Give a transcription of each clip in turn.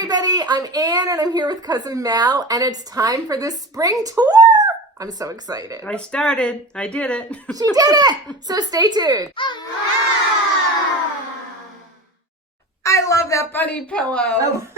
everybody, I'm Anne and I'm here with Cousin Mel and it's time for the spring tour. I'm so excited. I started. I did it. She did it! So stay tuned. I love that bunny pillow. Oh.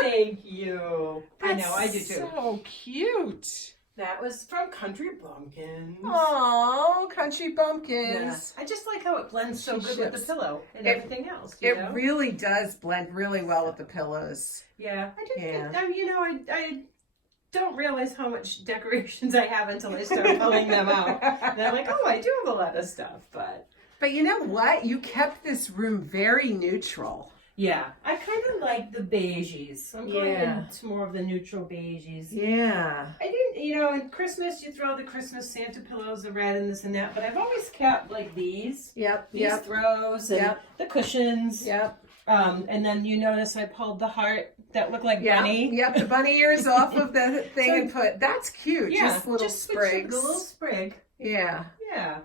Thank you. I know, I do too. So cute. That was from Country Bumpkins. Oh, Country Bumpkins. Yeah. I just like how it blends so good with the pillow and everything else. It really does blend really well with the pillows. Yeah. I don't realize how much decorations I have until I start pulling them out. And I'm like, oh, I do have a lot of stuff, but you know what? You kept this room very neutral. yeah, I kind of like the beiges. I'm going into more of the neutral beiges. Yeah. I didn't, in Christmas, you throw the Christmas Santa pillows, the red and this and that, but I've always kept like these. Yep. These throws and the cushions. Yep. And then you notice I pulled the heart that looked like bunny. Yep, the bunny ears off of the thing and put, that's cute. Yeah, just little sprigs. A little sprig. Yeah. Yeah.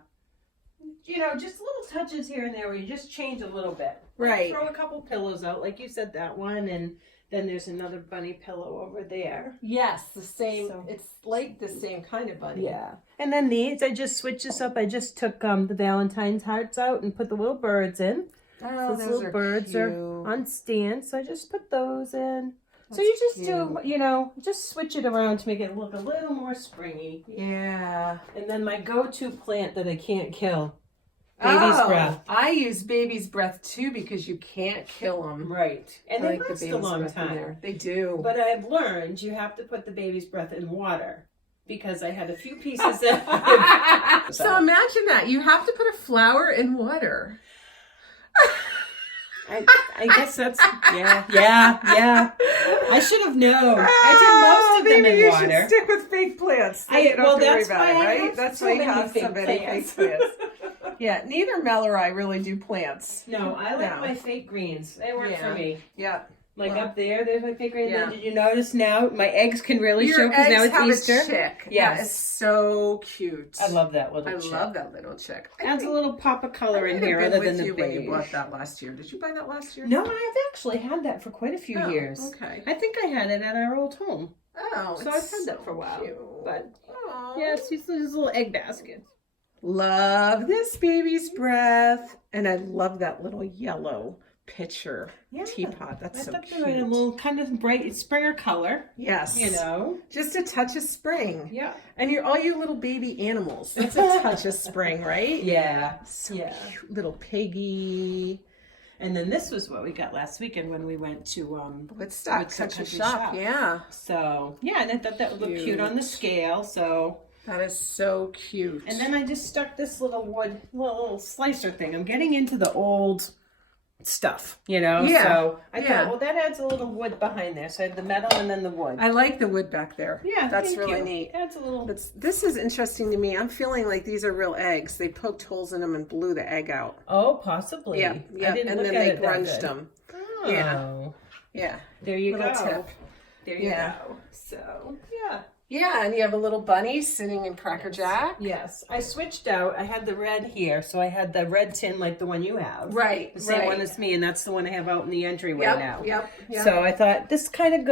Just little touches here and there where you just change a little bit. Right. Throw a couple pillows out, like you said, that one, and then there's another bunny pillow over there. Yes, the same. So, it's like the same kind of bunny. Yeah. And then these, I just switched this up. I just took the Valentine's hearts out and put the little birds in. Oh, so those little birds are on stand, so I just put those in. That's so you just do, just switch it around to make it look a little more springy. Yeah. And then my go-to plant that I can't kill. Baby's breath. I use baby's breath too because you can't kill them. Right. And they last a long time. They do. But I've learned you have to put the baby's breath in water because I had a few pieces that... So imagine that. You have to put a flower in water. I guess that's... Yeah. I should have known. I did most of them in water. Maybe you should stick with fake plants. That's why right? That's why you have so many fake plants. Yeah, neither Mel or I really do plants. No, I like my fake greens. They work for me. Yeah. Like up there's my fake greens. Yeah. Did you notice now my eggs can really show because now it's Easter? A chick. Yes. That is so cute. I love that little chick. I love that little chick. Adds a little pop of color in here other than the beige. When you bought that last year. Did you buy that last year? No, I've actually had that for quite a few years. Okay. I think I had it at our old home. Oh, so I've had that for a while. Cute. But yeah, it's these little egg baskets. Love this baby's breath. And I love that little yellow pitcher teapot. That's so cute. A little kind of bright Springer color. Yes. Just a touch of spring. Yeah. And all you little baby animals. That's a touch of spring, right? Yeah. So cute. Little piggy. And then this was what we got last weekend when we went to Woodstock Country Shop. Yeah. So and I thought that would look cute on the scale. So that is so cute. And then I just stuck this little slicer thing. I'm getting into the old stuff, Yeah. So I thought, well, that adds a little wood behind there. So I have the metal and then the wood. I like the wood back there. Yeah, that's really neat. Adds a little. This is interesting to me. I'm feeling like these are real eggs. They poked holes in them and blew the egg out. Oh, possibly. Yeah. I didn't and look then at they it grunged them. Oh. Yeah. There you go. Tip. There you go. So Yeah, and you have a little bunny sitting in Cracker Jack. Yes. I switched out. I had the red here, so I had the red tin like the one you have. Right. The same one as me, and that's the one I have out in the entryway now. Yep. So I thought this kind of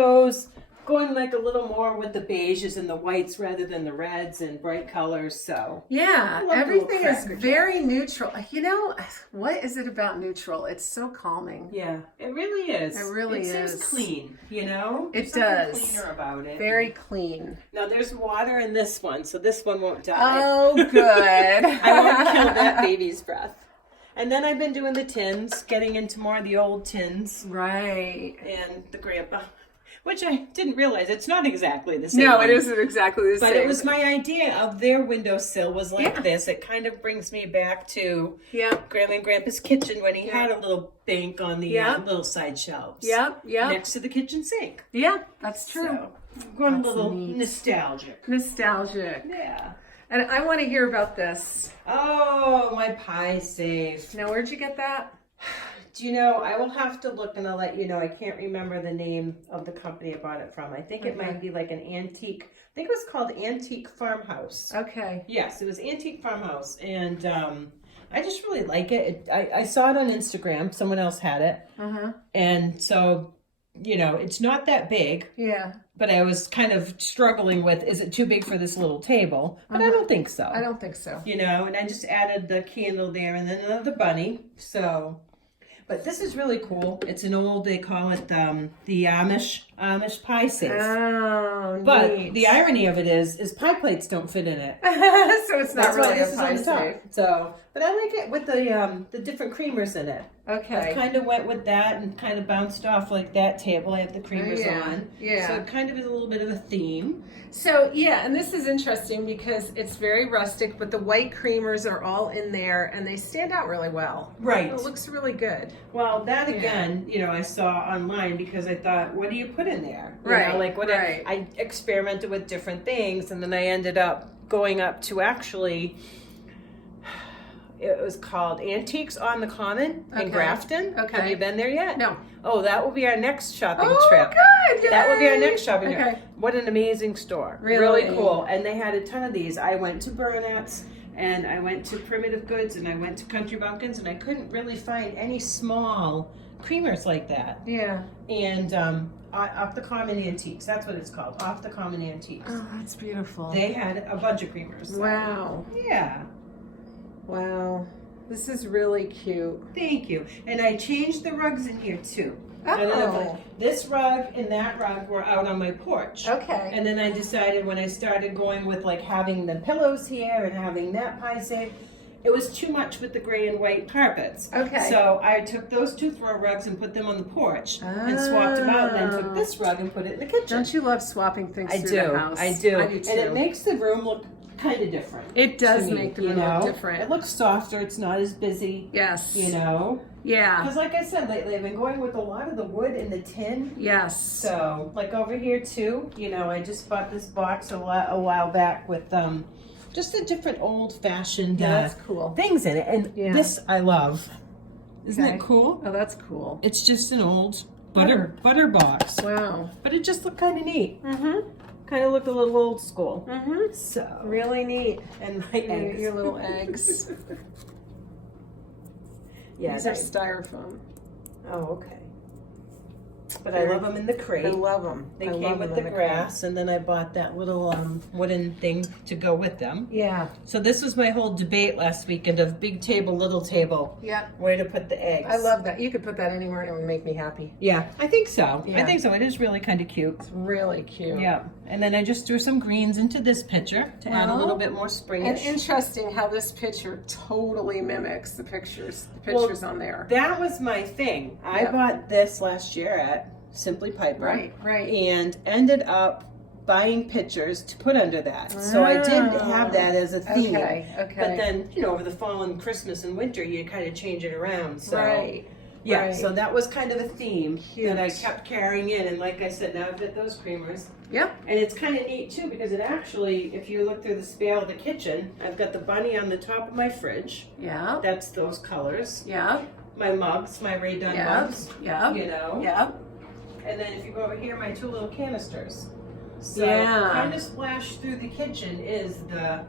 going like a little more with the beiges and the whites rather than the reds and bright colors. So everything is very neutral. What is it about neutral? It's so calming. Yeah, it really is. It really is. It seems clean, It does. Cleaner about it. Very clean. Now there's water in this one, so this one won't die. Oh, good. I won't kill that baby's breath. And then I've been doing the tins, getting into more of the old tins. Right. And the grandpa. Which I didn't realize. It's not exactly the same. No, it isn't exactly the same. But it was my idea of their windowsill was like this. It kind of brings me back to Grandma and Grandpa's kitchen when he had a little bank on the little side shelves. Yep. Next to the kitchen sink. Yeah, that's true. So, going a little nostalgic. Yeah. And I want to hear about this. Oh, my pie safe. Now, where'd you get that? Do you know, I will have to look and I'll let you know. I can't remember the name of the company I bought it from. I think it might be like an antique. I think it was called Antique Farmhouse. Okay. Yes, it was Antique Farmhouse. And I just really like it. I saw it on Instagram. Someone else had it. And so you know, it's not that big. Yeah. But I was kind of struggling with, is it too big for this little table? But I don't think so. I don't think so. You know, and I just added the candle there and then another bunny. So, but this is really cool. It's an old, they call it the Amish pie safe. Oh, But neat. the irony of it is pie plates don't fit in it. So it's not That's why really this a is on pie the top. safe. So, but I like it with the different creamers in it. I Okay. kind of went with that and kind of bounced off like that table. I have the creamers yeah. on. Yeah. So it kind of is a little bit of a theme. So yeah, and this is interesting because it's very rustic, but the white creamers are all in there and they stand out really well. Right. It looks really good. Well, that again, you know, I saw online because I thought, what do you put in there? You Right, know, like what right. I experimented with different things, and then I ended up going up to actually. It was called Antiques on the Common in Okay. Grafton. Okay. Have you been there yet? No. Oh, that will be our next shopping Oh, trip. good. That will be our Yay. next shopping trip. Okay. What an amazing store. Really? Cool. And they had a ton of these. I went to Burnett's and I went to Primitive Goods and I went to Country Bumpkins and I couldn't really find any small creamers like that. Yeah. And Off the Common Antiques, that's what it's called. Off the Common Antiques. Oh, that's beautiful. They had a bunch of creamers. Wow. Yeah. Wow. This is really cute. Thank you. And I changed the rugs in here too. I don't know if Oh. this rug and that rug were out on my porch. Okay. And then I decided when I started going with like having the pillows here and having that pie safe, it was too much with the gray and white carpets. Okay. So I took those two throw rugs and put them on the porch and swapped them out, and then took this rug and put it in the kitchen. Don't you love swapping things I through do. the house? I do. I do too. And it makes the room look kind of different. It does to me, make the you room look know? different. It looks softer. It's not as busy. Yes. You know? Yeah. Because like I said, lately I've been going with a lot of the wood and the tin. Yes. So, like over here too, you know, I just bought this box a while back with just a different old-fashioned Yeah, that's cool. things in it. And Yeah. this I love. Isn't Okay. it cool? Oh, that's cool. It's just an old butter box. Wow. But it just looked kind of neat. Mm-hmm. Kind of looked a little old school. Mm-hmm. So, Really neat. and my eggs. Your little eggs. Yeah, These are styrofoam. oh, okay. But I love them in the crate. I love them. They came with the grass, and then I bought that little wooden thing to go with them. Yeah. So this was my whole debate last weekend of big table, little table, Yep. where to put the eggs. I love that. You could put that anywhere and it would make me happy. Yeah, I think so. I Yeah. think so. It is really kind of cute. It's really cute. Yeah, and then I just threw some greens into this pitcher to add a Well, little bit more And springish. interesting how this picture totally mimics the pictures on there. That was my thing. I Yep. bought this last year at Simply Piper. Right, right. And ended up buying pictures to put under that. So I did have that as a theme. Okay, okay. But then, you know, over the fall and Christmas and winter, you kind of change it around. So, Right. yeah, right. so that was kind of a theme that I Cute. kept carrying in. And like I said, now I've got those creamers. Yep. And it's kind of neat too because it actually, if you look through the spale of the kitchen, I've got the bunny on the top of my fridge. Yeah. That's those colors. Yeah. My mugs, my Ray Dunn Yeah. mugs. Yeah. You know. Yeah. And then if you go over here, my two little canisters. So Yeah. kind of splashed through the kitchen is the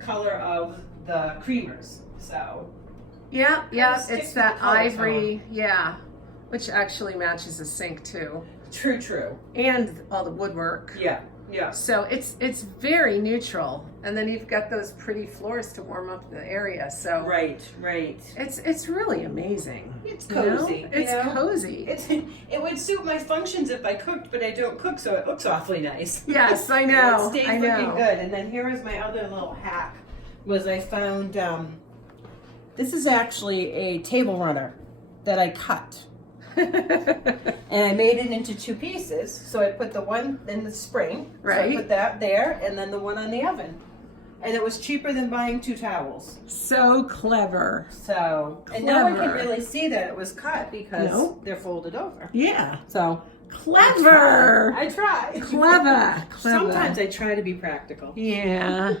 color of the creamers. So Yeah. Yeah. sticks It's with that the color ivory. Yeah. Which actually matches the sink too. true. And all the woodwork. Yeah. Yeah. So it's very neutral. And then you've got those pretty floors to warm up the area. So Right. it's really amazing. It's you know? cozy. It's you know? cozy. It would suit my functions if I cooked, but I don't cook, so it looks awfully nice. Yes, I know. It stays I looking know. good. And then here is my other little hack. Was I found this is actually a table runner that I cut. And I made it into two pieces. So I put the one in the spring. So Right. I put that there and then the one on the oven. And it was cheaper than buying two towels. So clever. So, and no one can Clever. really see that it was cut because Nope. they're folded over. Yeah. So, Clever. I try. Clever. Sometimes I try to be practical. Yeah.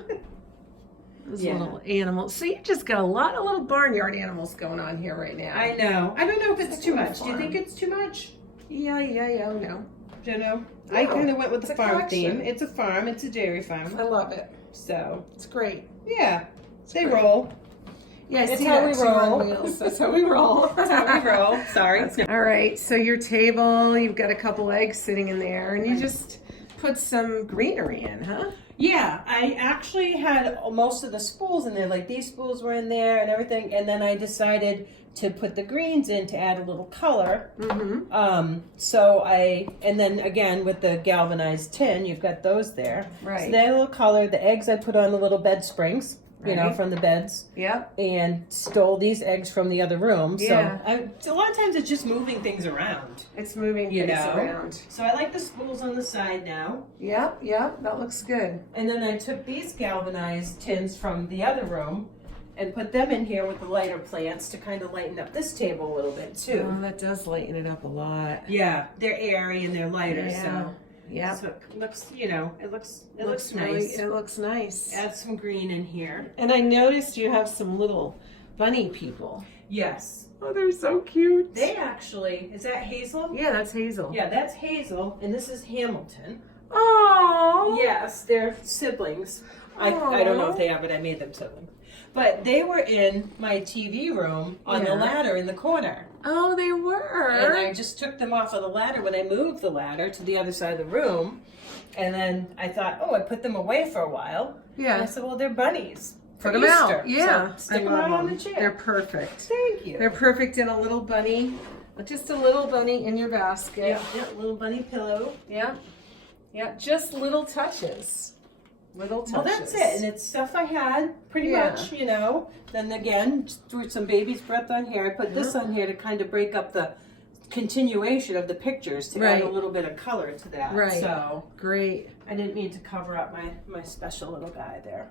Those Yeah. little animals. So you just got a lot of little barnyard animals going on here right now. I know. I don't know if it's It's too like a much. Do you farm. think it's too much? Yeah, no. Do you know? No, I kind of went with it's the a farm collection. theme. It's a farm. It's a dairy farm. I love it. So, It's great. yeah, they great. roll. Yeah, I It's see how that we too on roll. wheels. That's how we roll. That's how we roll. Sorry. All right, so your table, you've got a couple eggs sitting in there, and you just put some greenery in, huh? Yeah, I actually had most of the spools in there. Like these spools were in there and everything, and then I decided to put the greens in to add a little color. Mm-hmm. And then again with the galvanized tin, you've got those there. Right. So they had a little color. The eggs I put on the little bed springs, Right. from the beds. Yep. And stole these eggs from the other room. Yeah. So a lot of times it's just moving things around. It's moving You things know. around. So I like the spools on the side now. Yep, that looks good. And then I took these galvanized tins from the other room and put them in here with the lighter plants to kind of lighten up this table a little bit too. Oh, that does lighten it up a lot. Yeah, they're airy and they're lighter, Yeah. Yeah. so it looks, it looks really, nice. it looks nice. Add some green in here. And I noticed you have some little bunny people. Yes. Oh, they're so cute. They actually, is that Hazel? Yeah, that's Hazel. Yeah, that's Hazel, and this is Hamilton. Oh. Yes, they're siblings. I don't know if they are, but I made them siblings. But they were in my TV room on the ladder in the corner. Oh, they were. And I just took them off of the ladder when I moved the ladder to the other side of the room. And then I thought, I put them away for a while. Yeah. And I said, well, they're bunnies. Put for them Easter. out. Yeah. So stick them out on the chair. They're perfect. Thank you. They're perfect in a little bunny. Just a little bunny in your basket. Yeah, little bunny pillow. Yeah. Yeah. Just little touches. Little touches. Well, that's it. And it's stuff I had pretty much, Then again, just threw some baby's breath on here. I put this on here to kind of break up the continuation of the pictures to add a little bit of color to that. Right. So great. I didn't need to cover up my special little guy there.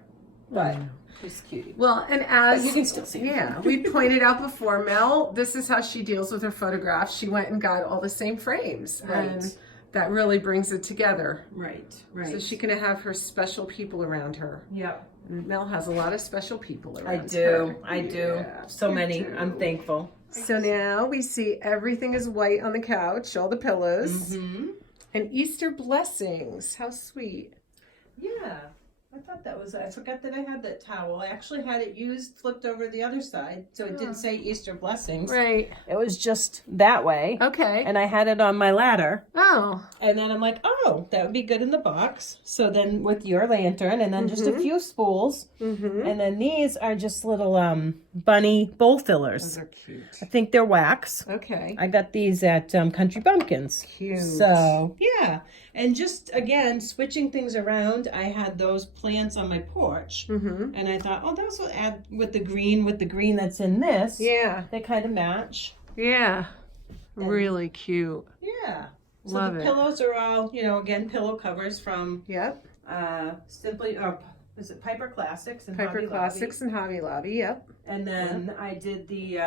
But he's cute. Well, and as But you can still see him. Yeah, we pointed out before, Mel, this is how she deals with her photographs. She went and got all the same frames. Right. And that really brings it together. Right. So she can have her special people around her. Yep. And Mel has a lot of special people around I do. Yeah, So you many. do. I'm thankful. So now we see everything is white on the couch, all the pillows. Mm-hmm. And Easter blessings. How sweet. Yeah. I thought that was, I forgot that I had that towel. I actually had it used, flipped over to the other side. So it didn't say Easter blessings. Right. It was just that way. Okay. And I had it on my ladder. Oh. And then I'm like, that would be good in the box. So then with your lantern and then just a few spools. Mm-hmm. And then these are just little bunny bowl fillers. Those are cute. I think they're wax. Okay. I got these at Country Bumpkins. Cute. So, yeah. And just, again, switching things around, I had those plants on my porch. Mm-hmm. And I thought, those will add with the green that's in this. Yeah. They kind of match. Yeah. Really cute. Yeah. So Love the it. pillows are all, again, pillow covers from Yep. Simply, is it Piper Classics and Piper Hobby Classics and Hobby Lobby. Yep. Lobby. And then I did the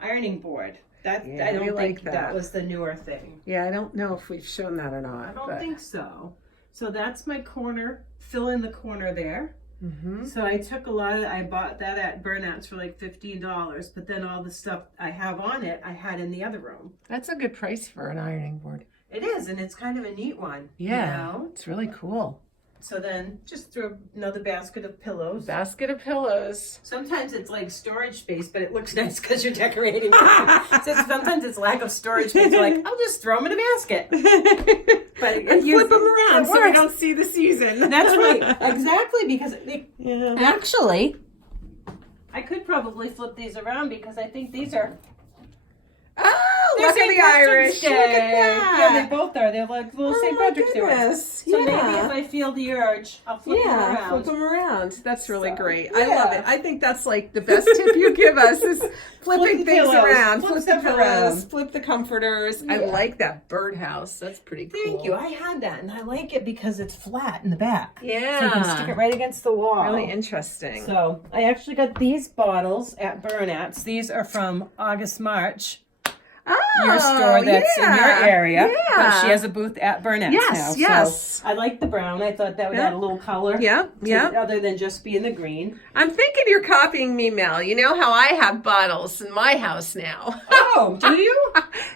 ironing board. That Yeah, I we don't like think that that. was the newer thing. Yeah, I don't know if we've shown that or not. I don't but... think so. So that's my corner. Fill in the corner there. Mm-hmm. So I took I bought that at Burnett's for like $15, but then all the stuff I have on it, I had in the other room. That's a good price for an ironing board. It is, and it's kind of a neat one. Yeah. It's really cool. So then just throw another basket of pillows. Basket of pillows. Sometimes it's like storage space, but it looks nice because you're decorating. So sometimes it's lack of storage space. You're like, I'll just throw them in a basket. But And flip them around so we don't see the season. That's right. Exactly, because Yeah. actually, I could probably flip these around because I think these are... Oh, They're look at St. the Irish. Patrick's Day. Look at that. Yeah, they both are. They're like little St. my Patrick's Day. goodness. So maybe Yeah. if I feel the urge, I'll flip them around. Flip them around. That's really So, great. yeah. I love it. I think that's like the best tip you give us is flipping the things pillows. around. Flip Flip the stuff pillows, around. flip the comforters. I Yeah. like that birdhouse. That's pretty cool. Thank you. I had that, and I like it because it's flat in the back. Yeah. So you can stick it right against the wall. Really interesting. So I actually got these bottles at Burnett's. These are from March. Oh, Your store that's in your area. Yeah. But she has a booth at Burnett's Yes, now. yes. So I like the brown. I thought that would add a little color. Yep, yep. Other than just being the green. I'm thinking you're copying me, Mel. You know how I have bottles in my house now. Oh, do you?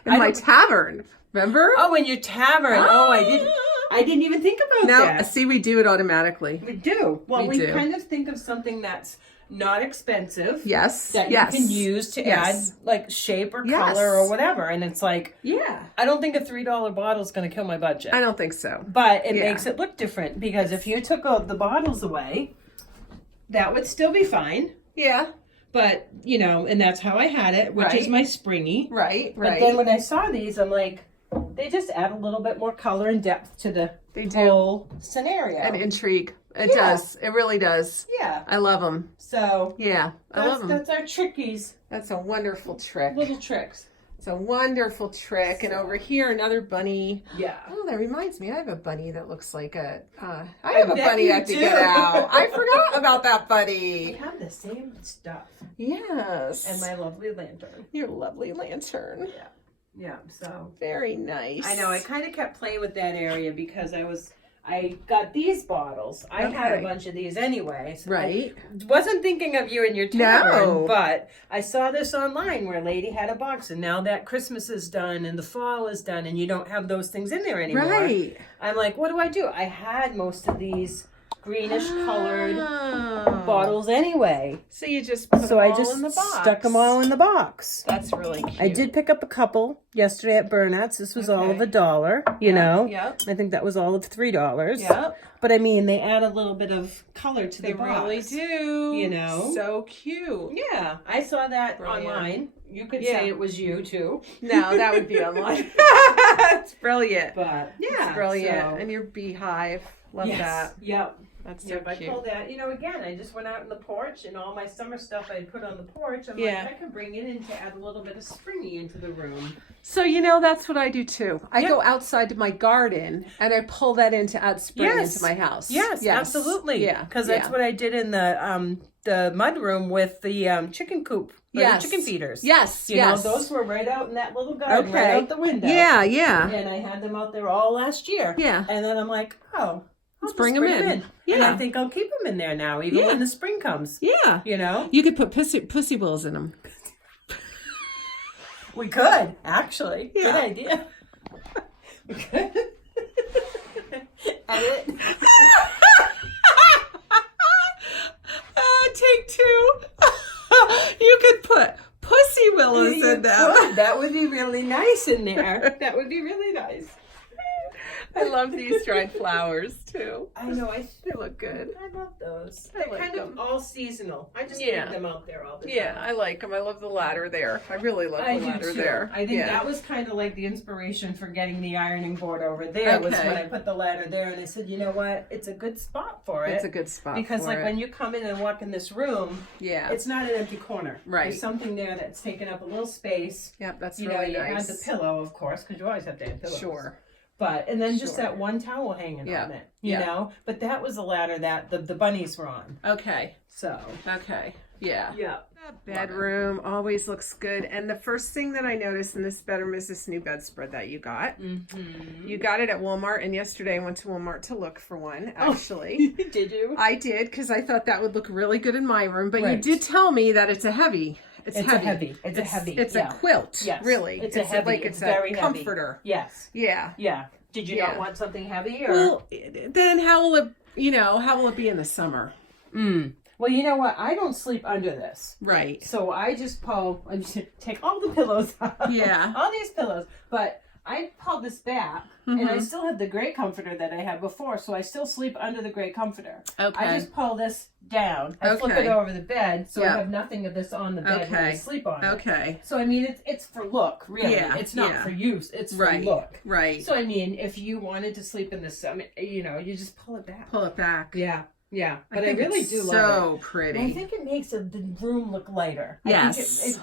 In my tavern. Remember? Oh, in your tavern. Oh, I didn't even think about No, that. see, we do it automatically. We do. Well, We we do. kind of think of something that's not expensive. Yes. That yes. you can use to Yes. add like shape or Yes. color or whatever. And it's like, Yeah. I don't think a $3 bottle is going to kill my budget. I don't think so. But it Yeah. makes it look different because if you took the bottles away, that would still be fine. Yeah. But, you know, and that's how I had it, which is Right. my springy. Right. But then when I saw these, I'm like, they just add a little bit more color and depth to the whole scenario. And intrigue. It Yeah. does. It really does. Yeah. I love them. So Yeah. I love them. that's our trickies, That's a wonderful trick. little tricks. It's a wonderful trick. And over here, another bunny. Yeah. Oh, that reminds me. I have a bunny that looks like a. I have a bet bunny you I have to do. get out. I forgot about that We bunny. have the same stuff. Yes. And my lovely lantern. Your lovely lantern. Yeah, so. Very nice. I know, I kind of kept playing with that area because I got these bottles. I had a Okay. bunch of these anyway. So Right. I wasn't thinking of you and your tavern, No. but I saw this online where a lady had a box, and now that Christmas is done and the fall is done and you don't have those things in there anymore. Right. I'm like, what do? I had most of these greenish colored Oh. bottles anyway. So you just put So them I all just in the box. stuck them all in the box. That's really cute. I did pick up a couple yesterday at Burnett's. This was all of Okay. $1, you know. Yep. I think that was all of $3. Yep. But I mean, they add a little bit of color to the They box. really do. You know? So cute. Yeah, I saw that Brilliant. online. You could Yeah. say it was you too. No, that would be online. It's brilliant. But yeah, It's brilliant. so- And your beehive. Love yes, that. Yep. That's so Yep, I cute. pulled that. You know, again, I just went out on the porch and all my summer stuff I put on the porch. I'm Yeah. like, I can bring it in to add a little bit of springy into the room. So you know that's what I do too. I Yep. go outside to my garden and I pull that in to add spring Yes. into my house. Yes, absolutely. Yeah, because that's what I did in the mud room with the chicken coop. Or Yes. the chicken feeders. Yes, You yes. know, those were right out in that little garden, Okay. right out the window. Yeah, yeah. And I had them out there all last year. Yeah. And then I'm like, oh, Let's just bring 'em in. And Yeah. I think I'll keep them in there now, even Yeah. when the spring comes. Yeah. You know? You could put pussy willows in them. We could, actually. Yeah. Good idea. We could. Edit. Take two. You could put pussy willows You in them. could. That would be really nice in there. That would be really nice. I love these dried flowers too. I know. They look good. I love those. I They're like kind of them. all seasonal. I just Yeah. leave them out there all the time. Yeah, I like them. I love the ladder there. I really love I the do ladder too. there. I think yeah. that was kind of like the inspiration for getting the ironing board over there was Okay. when I put the ladder there and I said, you know what, it's a good spot for it. It's a good spot because for like it. when you come in and walk in this room, Yeah. it's not an empty corner. Right. There's something there that's taken up a little space. Yep, that's You really know, you nice. add the pillow, of course, because you always have to add pillows. Sure. But and then just Sure. that one towel hanging Yeah. on it, you Yeah. know. But that was the ladder that the bunnies were on. Okay. So Okay. Yeah. yeah. The bedroom always looks good. And the first thing that I noticed in this bedroom is this new bedspread that you got. Mm-hmm. You got it at Walmart, and yesterday I went to Walmart to look for one, actually. Did you? I did, because I thought that would look really good in my room. But you Right. did tell me that it's a heavy. It's a heavy. It's a heavy. It's yeah. a quilt, Yes. really. It's a heavy. Like It's it's a very heavy. comforter. Yes. Yeah. Yeah. Did you Yeah. not want something heavy or? Well, then how will it be in the summer? Well, you know what? I don't sleep under this. Right. So I just take all the pillows out. Yeah. All these pillows. But I pulled this back and I still have the gray comforter that I had before. So I still sleep under the gray comforter. Okay. I just pull this down. I flip it Okay. over the bed so Yeah. I have nothing of this on the bed when I Okay. sleep on it. Okay. So I mean, it's for look, really. Yeah, It's not yeah. for use. It's for Right. look. Right. So I mean, if you wanted to sleep in the summer, you know, you just pull it back. Pull it back. Yeah, yeah. But I, think really it's do love so it. pretty. I think it makes the room look lighter. Yes.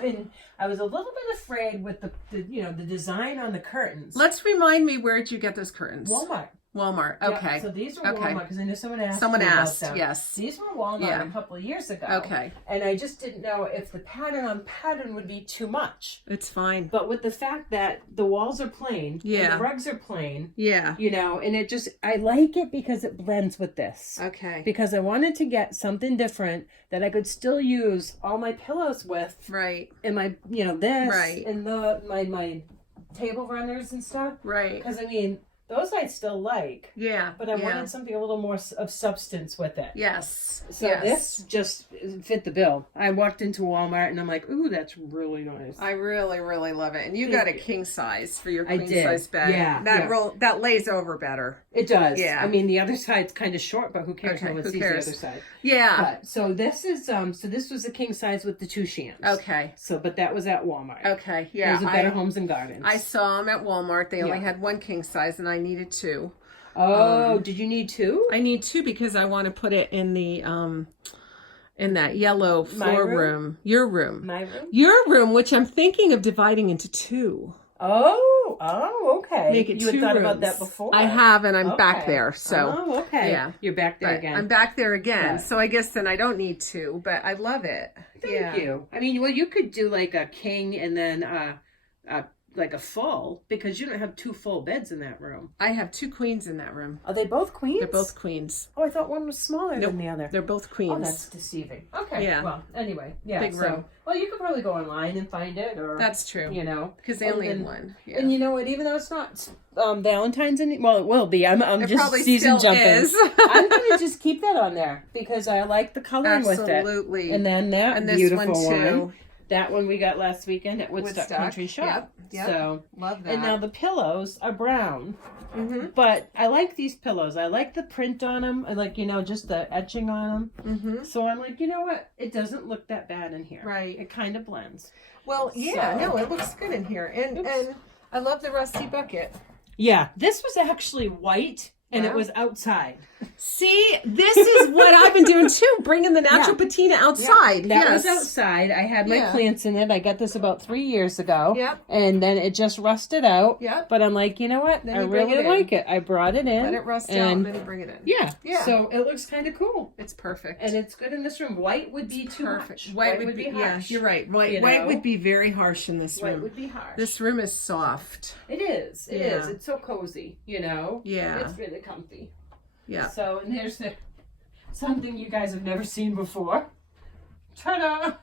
I was a little bit afraid with the design on the curtains. Let's remind me, where'd you get those curtains? Walmart. Walmart. Yep, Okay. so these were Okay. Walmart because I knew someone asked. Someone me about asked, them. yes. These were Walmart Yeah. a couple of years ago. Okay. And I just didn't know if the pattern on pattern would be too much. It's fine. But with the fact that the walls are plain, Yeah. and the rugs are plain, Yeah. you know, and I like it because it blends with this. Okay. Because I wanted to get something different that I could still use all my pillows with, Right. and my, this, Right. and my table runners and stuff. Right. Because I mean, Those I still like. Yeah. But I wanted something a little more of substance with it. Yes. So this just fit the bill. I walked into Walmart and I'm like, ooh, that's really nice. I really, really love it. And you got a king size for your I queen did. size bed. Yeah, That lays over better. It does. Yeah. I mean, the other side's kind of short, but who cares? Okay, No one who sees cares? the other side. Yeah. But, so this is so this was a king size with the 2 shams. Okay. So, but that was at Walmart. Okay. Yeah. Those are Better Homes and Gardens. I saw them at Walmart. They only had 1 king size, and I needed 2. Oh, did you need 2? I need 2 because I want to put it in the in that yellow floor room. Your room. My room? Your room, which I'm thinking of dividing into 2. Oh, okay. Make it you 2 had thought rooms. about that before. I have, and I'm back there. So oh, okay. yeah, you're back there but again. I'm back there again. Yeah. So I guess then I don't need 2, but I love it. Thank you. I mean, well, you could do like a king and then like a full, because you don't have 2 full beds in that room. I have 2 queens in that room. Are they both queens? They're both queens. Oh, I thought one was smaller than the other. They're both queens. Oh, that's deceiving. Okay. Yeah. Well, anyway, yeah. Big room. Well, you could probably go online and find it, or That's true. you know, Because they only had 1. Yeah. And you know what? Even though it's not Valentine's, well, it will be. I'm It just probably season still jumping. is. I'm gonna just keep that on there because I like the coloring with it. Absolutely. And then that And this beautiful one, too. one. That one we got last weekend at Woodstock Country Shop. Yep. So Love that. and now the pillows are brown. Mm-hmm. But I like these pillows. I like the print on them. I like, just the etching on them. Mm-hmm. So I'm like, you know what? It doesn't look that bad in here. Right. It kind of blends. Well, yeah, no, it looks good in here. And I love the rusty bucket. Yeah. This was actually white and it Wow. was outside. See, this is what I've been doing too, bringing the natural patina outside. That was outside. I had my plants in it. I got this about 3 years ago. Yep. And then it just rusted out. Yep. But I'm like, you know what? Then I you bring really it in. like it. I brought it in. Let it rust out and then you bring it in. Yeah. Yeah. So it looks kind of cool. It's perfect. And it's good in this room. White would be too perfect. much. White would be harsh. Yeah, you're right. White would be very harsh in this room. White would be harsh. This room is soft. It is. It is. It's so cozy, Yeah. It's really comfy. Yeah. So, and there's something you guys have never seen before. Ta-da!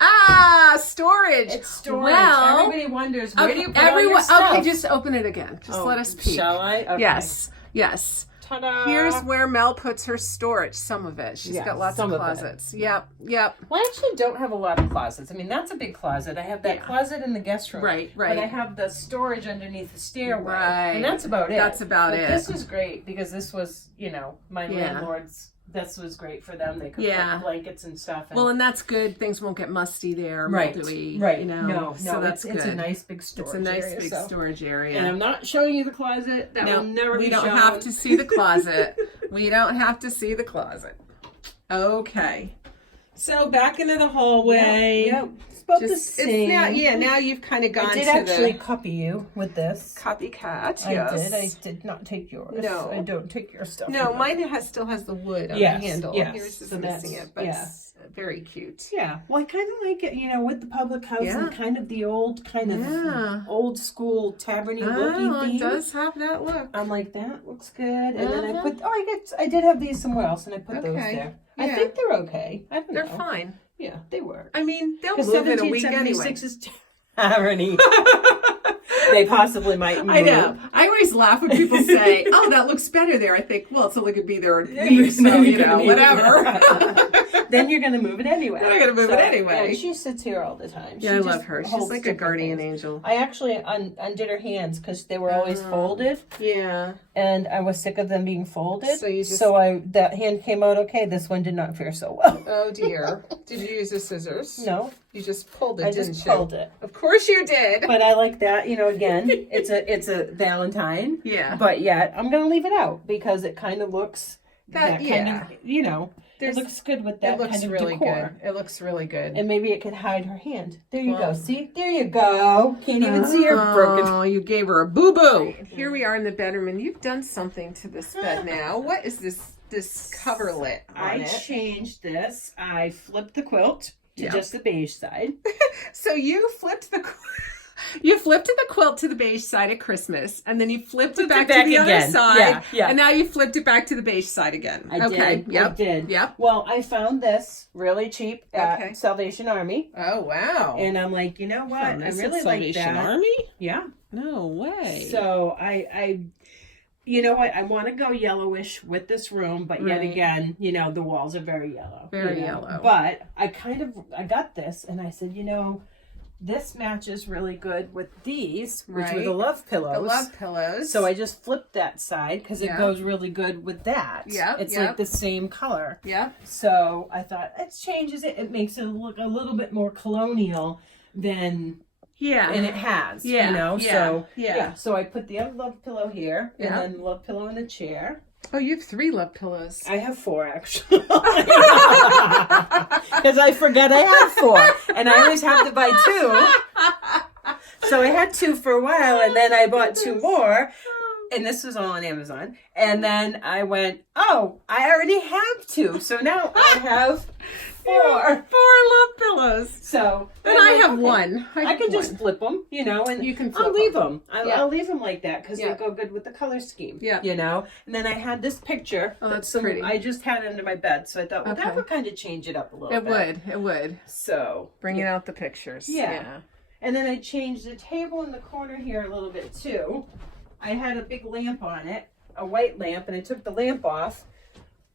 Ah, storage. It's storage. Well, everybody wonders, where do you put all your stuff? Okay, just open it again. Just let us peek. Shall I? Okay. Yes. Yes. Ta-da! Here's where Mel puts her storage. Some of it. She's got lots of closets. Yep. Yep. Well, I actually don't have a lot of closets. I mean, that's a big closet. I have that closet in the guest room. Right. But I have the storage underneath the stairway. Right. And that's about it. That's about but it. This was great because this was, my landlord's. This was great for them. They could put blankets and stuff. And Well, and that's good. Things won't get musty there, mildewy. Right. No, so that's it's good. a nice big storage It's a nice area, big storage area. And I'm not showing you the closet. That will never be we don't shown. have to see the closet. We don't have to see the closet. Okay. So back into the hallway. Yep. It's about the Just, same. now you've kind of gone I did to actually the copy you with this. copycat. I Yes. did. I did not take yours. No. I don't take your stuff. No, either. mine still has the wood on Yes, the handle. yes. Here's just So missing that's- it, but yeah. it's very cute. Yeah. Well, I kind of like it, with the public house and kind of the old, old school taverny looking Oh, theme. it does have that look. I'm like, that looks good. And then I did have these somewhere else, and I put those there. Yeah. I think they're okay. I don't know. They're fine. Yeah, they work. I mean, they'll Because move in a week anyway. 1776 is taverny. They possibly might move. I know. I always laugh when people say, "Oh, that looks better there." I think, well, it's only going to be there a week, so whatever. Then you're going to move it anyway. Then I'm going to move it anyway. Yeah, she sits here all the time. Yeah, I love her. She's holds like a different guardian things. angel. I actually undid her hands because they were always folded, Yeah. and I was sick of them being folded. So you just- that hand came out okay. This one did not fare so well. Oh dear. Did you use the scissors? No, You just pulled it, I didn't just you? pulled it. Of course you did. But I like that. Again, it's a Valentine. Yeah. But yet, I'm going to leave it out because it kind of looks That- kind of, it looks good with that It looks kind of really decor. good. It looks really good. And maybe it could hide her hand. There you go. See? There you go. Can't even see her broken. Oh, you gave her a boo-boo. Here we are in the bedroom, and you've done something to this bed now. What is this coverlet on I it? changed this. I flipped the quilt to Yep. just the beige side. So you flipped the quilt to the beige side at Christmas, and then you flipped it back to the other again. side, Yeah. and now you flipped it back to the beige side again. I Okay. did. Yep. I did. Yep. Well, I found this really cheap at Okay. Salvation Army. Oh wow. And I'm like, you know what? From I this really at like Salvation that. Army? Yeah. No way. So I you know what? I want to go yellowish with this room, but yet Right. again, you know, the walls are very yellow. Very you know? yellow. But I got this and I said, you know, this matches really good with these, which were Right. the love pillows. The love pillows. So I just flipped that side because Yeah. it goes really good with that. Yeah, It's yeah. like the same color. Yep. So I thought it changes it. It makes it look a little bit more colonial than, Yeah. and it has, Yeah, you know? yeah, So, yeah. So I put the other love pillow here and Yeah. then the love pillow in the chair. Oh, you have 3 love pillows. I have 4 actually. Because I forget I have 4. And I always have to buy 2. So I had 2 for a while and then I bought 2 more. And this was all on Amazon. And then I went, oh, I already have 2. So now I have 4. 4 love pillows. So Then I have okay. 1. I can just flip them, you know, and You can I'll flip leave them. them. Yeah. I'll leave them like that because Yeah. they go good with the color scheme. Yeah. You know, and then I had this picture. Oh, that's some- pretty. I just had it under my bed, so I thought, well, Okay. that would kind of change it up a little It bit. would. It would. So Bringing out the pictures. Yeah. And then I changed the table in the corner here a little bit too. I had a big lamp on it, a white lamp, and I took the lamp off.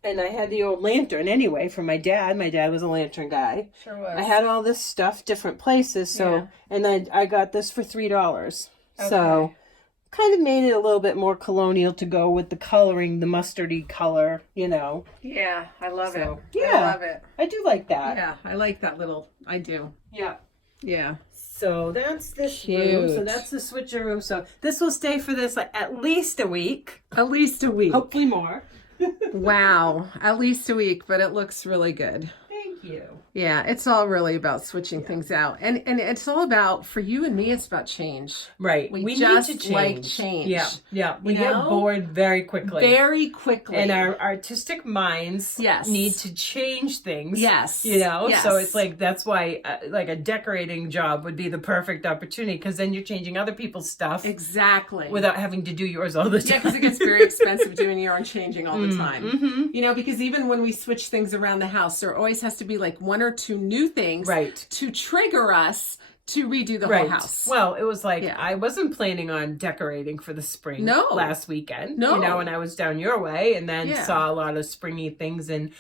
And I had the old lantern anyway from my dad. My dad was a lantern guy. Sure was. I had all this stuff different places. So, Yeah. and then I got this for $3. So, Okay. kind of made it a little bit more colonial to go with the coloring, the mustardy color, you know. Yeah, I love So, it. yeah. I love it. I do like that. Yeah, I like that little. I do. Yeah. Yeah. So that's this room. So Cute. that's the switcheroo. So this will stay for this like at least a week, At least a week. hopefully more. Wow. At least a week, but it looks really good. Thank you. Yeah, it's all really about switching things out. And it's all about, for you and me, it's about change. Right. We need just to change. like change. Yeah. Yeah. We You get know? bored very quickly. Very quickly. And our artistic minds Yes. need to change things. Yes. You know? Yes. So it's like, that's why like a decorating job would be the perfect opportunity because then you're changing other people's stuff Exactly. without having to do yours all the time. Yeah, because it gets very expensive doing your own changing all the time. You know, because even when we switch things around the house, there always has to be like 1 or 2 new things Right. to trigger us to redo the whole house. Well, it was like Yeah. I wasn't planning on decorating for the spring No. last weekend. No. You know, and I was down your way and then Yeah. saw a lot of springy things and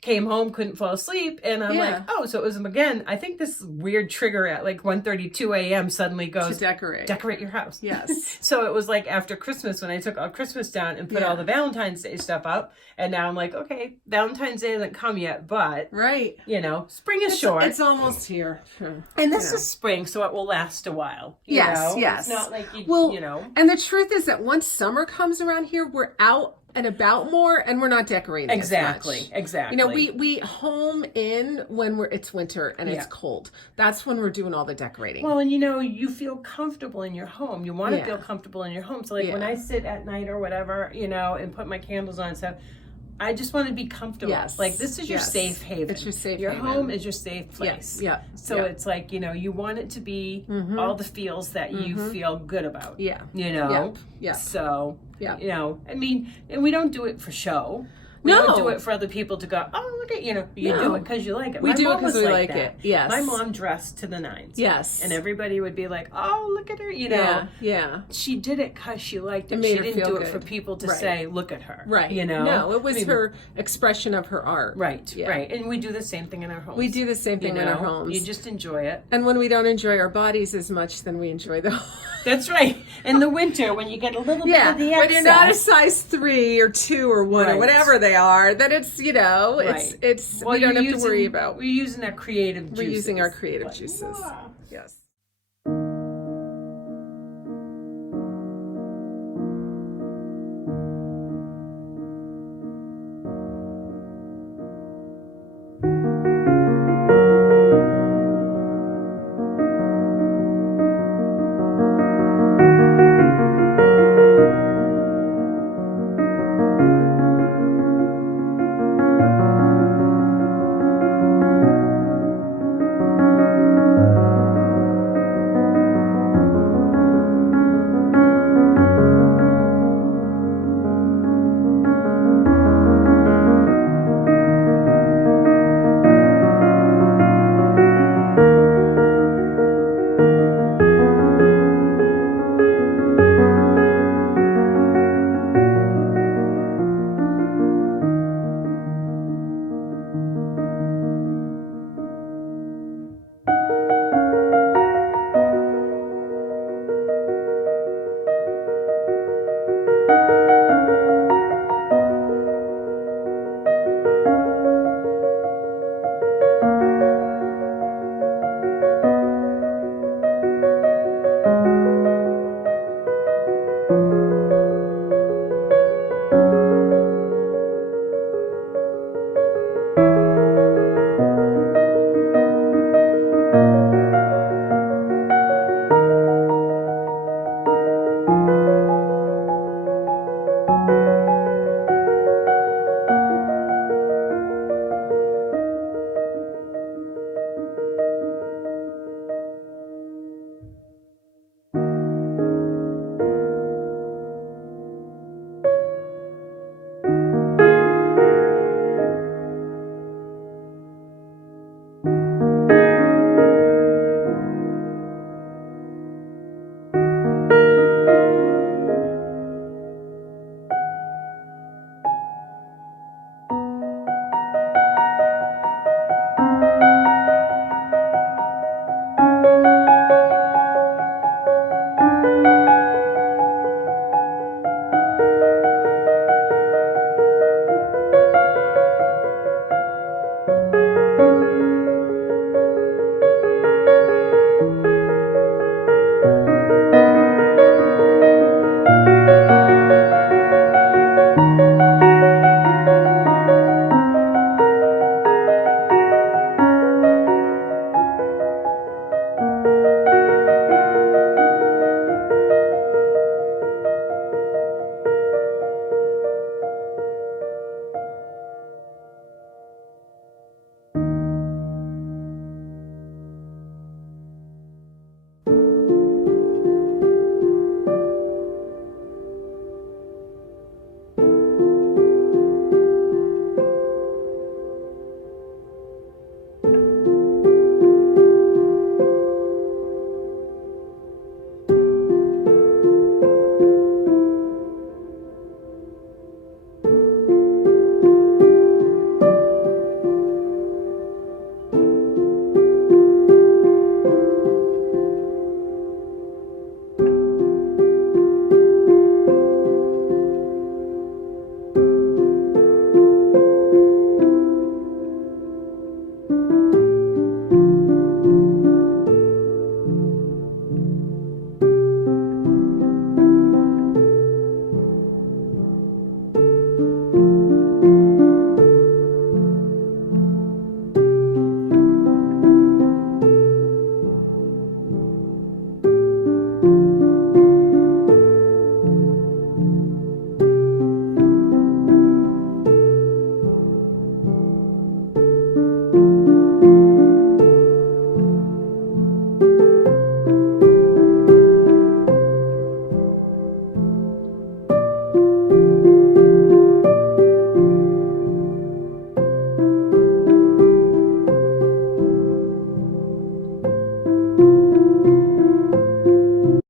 came home, couldn't fall asleep, and I'm Yeah. like, oh, so it was again, I think this weird trigger at like 1:32 a.m. suddenly To goes, decorate. decorate your house. Yes. So it was like after Christmas when I took all Christmas down and put Yeah. all the Valentine's Day stuff up, and now I'm like, okay, Valentine's Day hasn't come yet, but Right. you know, spring is short. It's almost here. Sure. And this Yeah. is spring, so it will last a while. You Yes, know? yes. It's not like Well, you know. And the truth is that once summer comes around here, we're out and about more, and we're not decorating Exactly, as much. exactly. You know, we home in when it's winter and it's Yeah. cold. That's when we're doing all the decorating. Well, and you know, you feel comfortable in your home. You want to Yeah. feel comfortable in your home. So, like when Yeah. I sit at night or whatever, you know, and put my candles on and stuff, I just want to be comfortable. Yes. Like this is your Yes. safe haven. It's your safe Your haven. home is your safe place. Yeah. So yeah. it's like, you know, you want it to be all the feels that you feel good about. Yeah. You know? Yep. Yep. So, Yep. you know, I mean, and we don't do it for show. We No. don't do it for other people to go, oh, look at, you know, you do No. it because you like it. We My do it mom 'cause was we like like that. it. Yes. My mom dressed to the nines. Yes. And everybody would be like, oh, look at her, you know. Yeah. Yeah. She did it because she liked it. It made She her didn't feel do it good. for people to Right. say, look at her. Right. You know? No, it was I mean, her expression of her art. Right, Yeah. right. And we do the same thing in our homes. We do the same thing you in our know? homes. You just enjoy it. And when we don't enjoy our bodies as much, then we enjoy the That's right. In the winter, when you get a little bit yeah. of the When excess. you're not a size 3 or 2 or 1 Right. or whatever they are, then it's, you know, Right. it's Well, we don't you're have to worry using- about. We're using our creative juices. We're using our creative But, juices. yeah. Yes.